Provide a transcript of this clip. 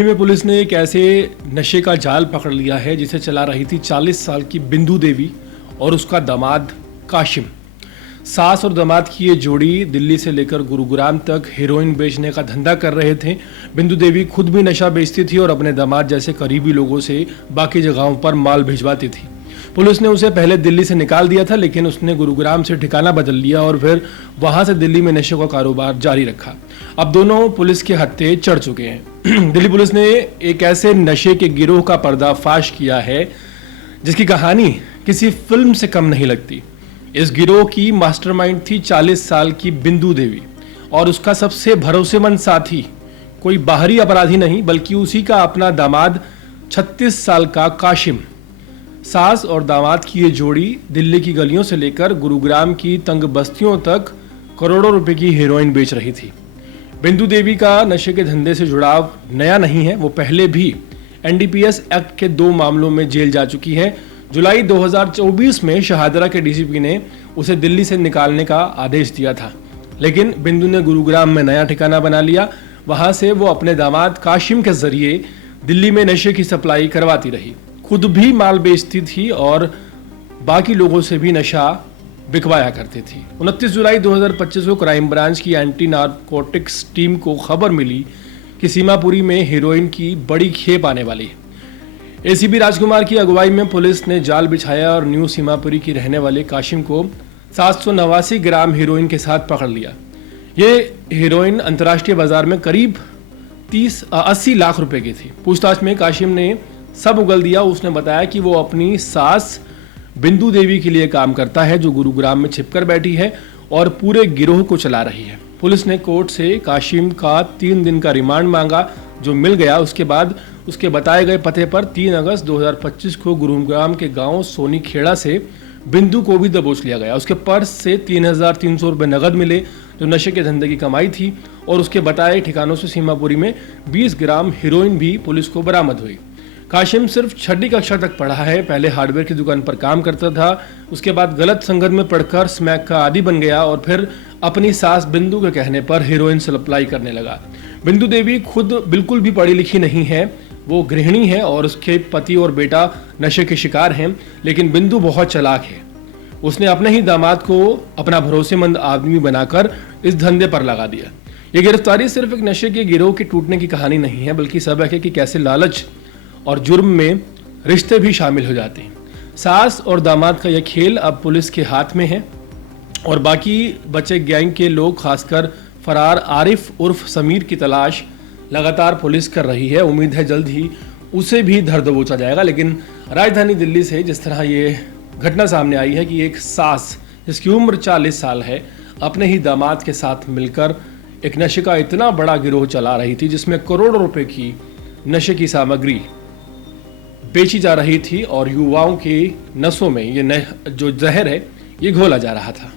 दिल्ली में पुलिस ने एक ऐसे नशे का जाल पकड़ लिया है जिसे चला रही थी 40 साल की बिंदु देवी और उसका दामाद काशिम। सास और दामाद की ये जोड़ी दिल्ली से लेकर गुरुग्राम तक हेरोइन बेचने का धंधा कर रहे थे। बिंदु देवी खुद भी नशा बेचती थी और अपने दामाद जैसे करीबी लोगों से बाकी जगहों पर माल भिजवाती थी। पुलिस ने उसे पहले दिल्ली से निकाल दिया था, लेकिन उसने गुरुग्राम से ठिकाना बदल लिया और फिर वहां से दिल्ली में नशे का कारोबार जारी रखा। अब दोनों पुलिस के हत्थे चढ़ चुके हैं। दिल्ली पुलिस ने एक ऐसे नशे के गिरोह का पर्दाफाश किया है जिसकी कहानी किसी फिल्म से कम नहीं लगती। इस गिरोह की मास्टरमाइंड थी 40 साल की बिंदु देवी और उसका सबसे भरोसेमंद साथी कोई बाहरी अपराधी नहीं बल्कि उसी का अपना दामाद 36 साल का काशिम। सास और दामाद की ये जोड़ी दिल्ली की गलियों से लेकर गुरुग्राम की तंग बस्तियों तक करोड़ों रुपए की हेरोइन बेच रही थी। बिंदु देवी का नशे के धंधे से जुड़ाव नया नहीं है, वो पहले भी एनडीपीएस एक्ट के 2 मामलों में जेल जा चुकी है। जुलाई 2024 में शहादरा के डीसीपी ने उसे दिल्ली से निकालने का आदेश दिया था, लेकिन बिंदु ने गुरुग्राम में नया ठिकाना बना लिया। वहां से वो अपने दामाद काशिम के जरिए दिल्ली में नशे की सप्लाई करवाती रही, खुद भी माल बेचती थी और बाकी लोगों से भी नशा बिकवाया करती थी। 29 जुलाई 2025 को क्राइम ब्रांच की एंटी नारकोटिक्स टीम को खबर मिली कि सीमापुरी में हेरोइन की बड़ी खेप आने वाली है। एसीपी राजकुमार की अगुवाई में पुलिस ने जाल बिछाया और न्यू सीमापुरी की रहने वाले काशिम को 789 ग्राम हेरोइन के साथ पकड़ लिया। ये हेरोइन अंतर्राष्ट्रीय बाजार में करीब 80 लाख रुपए की थी। पूछताछ में काशिम ने सब उगल दिया। उसने बताया कि वो अपनी सास बिंदु देवी के लिए काम करता है, जो गुरुग्राम में छिपकर बैठी है और पूरे गिरोह को चला रही है। पुलिस ने कोर्ट से काशिम का 3 दिन का रिमांड मांगा, जो मिल गया। उसके बाद उसके बताए गए पते पर 3 अगस्त 2025 को गुरुग्राम के गांव सोनी खेड़ा से बिंदु को भी दबोच लिया गया। उसके पर्स से 3,300 रुपये नगद मिले, जो नशे के धंधे की कमाई थी, और उसके बताए ठिकानों से सीमापुरी में 20 ग्राम हेरोइन भी पुलिस को बरामद हुई। काशिम सिर्फ 6वीं कक्षा तक पढ़ा है। पहले हार्डवेयर की दुकान पर काम करता था, उसके बाद गलत संगत में पढ़कर स्मैक का आदी बन गया और फिर अपनी सास बिंदु के कहने पर हेरोइन सप्लाई करने लगा। बिंदु देवी खुद बिल्कुल भी पढ़ी लिखी नहीं है, वो गृहिणी है और उसके पति और बेटा नशे के शिकार हैं, लेकिन बिंदु बहुत चालाक है। उसने अपने ही दामाद को अपना भरोसेमंद आदमी बनाकर इस धंधे पर लगा दिया। ये गिरफ्तारी सिर्फ एक नशे के गिरोह के टूटने की कहानी नहीं है, बल्कि सबक है कि कैसे लालच और जुर्म में रिश्ते भी शामिल हो जाते हैं। सास और दामाद का यह खेल अब पुलिस के हाथ में है और बाकी बचे गैंग के लोग, खासकर फरार आरिफ उर्फ समीर की तलाश लगातार पुलिस कर रही है। उम्मीद है जल्द ही उसे भी धर दबोचा जाएगा। लेकिन राजधानी दिल्ली से जिस तरह ये घटना सामने आई है कि एक सास जिसकी उम्र 40 साल है अपने ही दामाद के साथ मिलकर एक नशे का इतना बड़ा गिरोह चला रही थी, जिसमें करोड़ों रुपए की नशे की सामग्री बेची जा रही थी और युवाओं की नसों में ये जो जहर है ये घोला जा रहा था।